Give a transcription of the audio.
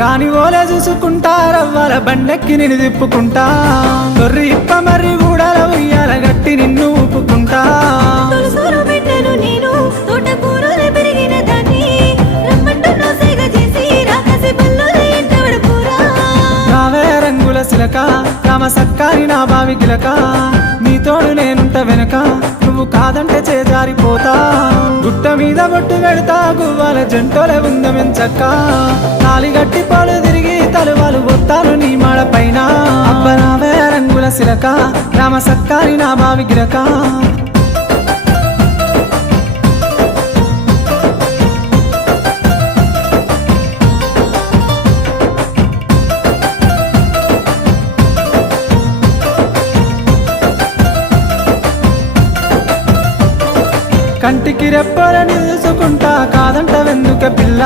రాని ఓలే చూసుకుంటా రవ్వాల బండెక్కి నిన్ను తిప్పుకుంటా తొర్రి ఇప్ప మరి ఊడల ఉయ్యాల గట్టి నిన్ను ఊపుకుంటా తొలసూరు బిడ్డను నేను తోటకూరలు పెరిగిన దాన్ని రమ్మంటున్నా సేగ చేసి రాకసి బల్లుల ఎంట పడుకోరా రావే రంగుల సిలక రామ సక్కారి నా బావి గిలక నీ తోడు నేనుంట వెనక నువ్వు కాదంటే చేజారిపోతా గుట్ట మీద బొట్టు పెడతా గువ్వాల జంటోలే ఉందమెంచక్క తాలి గట్టి పాలు తిరిగి తలువాలు బొత్తాలు నీ మాడ పైన అబ్బరావే రంగుల సిలక రామ సక్కారి నా బావి గిలక కంటికి రెప్పలని చూసుకుంటా కాదంట వెందుక పిల్ల